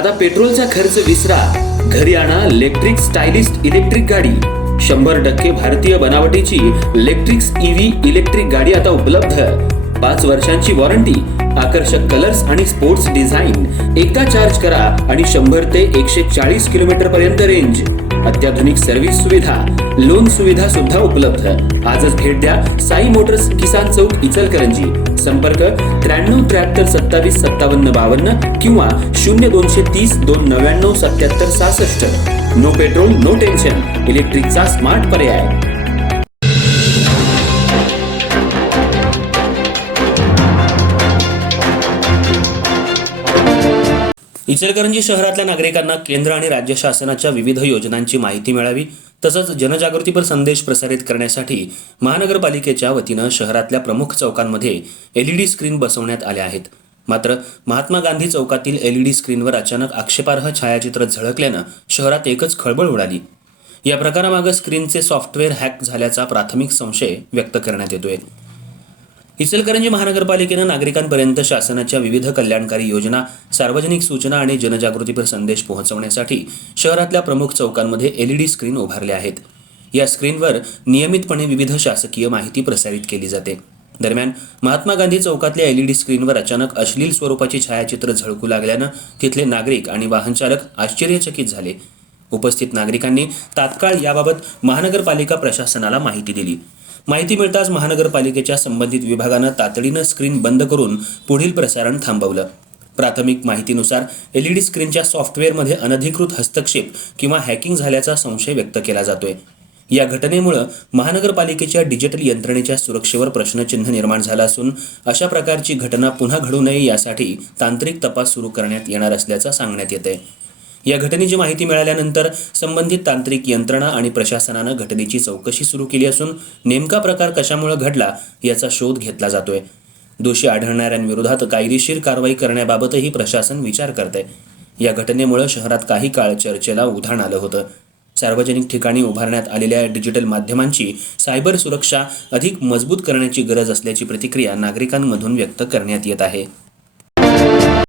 आता पेट्रोलचा खर्च विसरा, घरी आणा इलेक्ट्रिक स्टायलिस्ट इलेक्ट्रिक गाडी। 100% भारतीय बनावटीची इलेक्ट्रिक्स ईव्ही इलेक्ट्रिक गाडी आता उपलब्ध। 5 वर्षांची वॉरंटी, आकर्षक कलर्स आणि स्पोर्ट्स डिझाइन। एकदा चार्ज करा आणि 100 ते 140 किलोमीटर पर्यंत रेंज। अत्याधुनिक सर्व्हिस सुविधा, लोन सुविधा सुद्धा उपलब्ध। आजच भेट द्या साई मोटर्स, किसान चौक, इचलकरंजी। संपर्क 93 73 27 57 52 किंवा 0230 299 77 66। नो पेट्रोल नो टेन्शन, इलेक्ट्रिकचा स्मार्ट पर्याय। इचलकरंजी शहरातल्या नागरिकांना केंद्र आणि राज्य शासनाच्या विविध योजनांची माहिती मिळावी, तसंच जनजागृतीपर संदेश प्रसारित करण्यासाठी महानगरपालिकेच्या वतीनं शहरातल्या प्रमुख चौकांमध्ये LED स्क्रीन बसवण्यात आल्या आहेत। मात्र महात्मा गांधी चौकातील LED स्क्रीनवर अचानक आक्षेपार्ह छायाचित्र झळकल्यानं शहरात एकच खळबळ उडाली। या प्रकारामागे स्क्रीनचे सॉफ्टवेअर हॅक झाल्याचा प्राथमिक संशय व्यक्त करण्यात येतोय। इचलकरंजी महानगरपालिकेनं नागरिकांपर्यंत शासनाच्या विविध कल्याणकारी योजना, सार्वजनिक सूचना आणि जनजागृतीपर संदेश पोहोचवण्यासाठी शहरातल्या प्रमुख चौकांमध्ये LED स्क्रीन उभारल्या आहेत। या स्क्रीनवर नियमितपणे विविध शासकीय माहिती प्रसारित केली जाते। दरम्यान महात्मा गांधी चौकातल्या LED स्क्रीनवर अचानक अश्लील स्वरूपाची छायाचित्र झळकू लागल्यानं तिथले नागरिक आणि वाहनचालक आश्चर्यचकित झाले। उपस्थित नागरिकांनी तात्काळ याबाबत महानगरपालिका प्रशासनाला माहिती दिली। माहिती मिळताच महानगरपालिकेच्या संबंधित विभागानं तातडीनं स्क्रीन बंद करून पुढील प्रसारण थांबवलं। प्राथमिक माहितीनुसार LED स्क्रीनच्या सॉफ्टवेअरमध्ये अनधिकृत हस्तक्षेप किंवा हॅकिंग झाल्याचा संशय व्यक्त केला जातोय। या घटनेमुळे महानगरपालिकेच्या डिजिटल यंत्रणेच्या सुरक्षेवर प्रश्नचिन्ह निर्माण झालं असून अशा प्रकारची घटना पुन्हा घडू नये यासाठी तांत्रिक तपास सुरू करण्यात येणार असल्याचं सांगण्यात येतंय। या घटनेची माहिती मिळाल्यानंतर संबंधित तांत्रिक यंत्रणा आणि प्रशासनानं घटनेची चौकशी सुरू केली असून नेमका प्रकार कशामुळे घडला याचा शोध घेतला जातोय। दोषी आढळणाऱ्यांविरोधात कायदेशीर कारवाई करण्याबाबतही प्रशासन विचार करतंय। या घटनेमुळे शहरात काही काळ चर्चेला उधाण आलं होतं। सार्वजनिक ठिकाणी उभारण्यात आलेल्या डिजिटल माध्यमांची सायबर सुरक्षा अधिक मजबूत करण्याची गरज असल्याची प्रतिक्रिया नागरिकांमधून व्यक्त करण्यात येत आहे।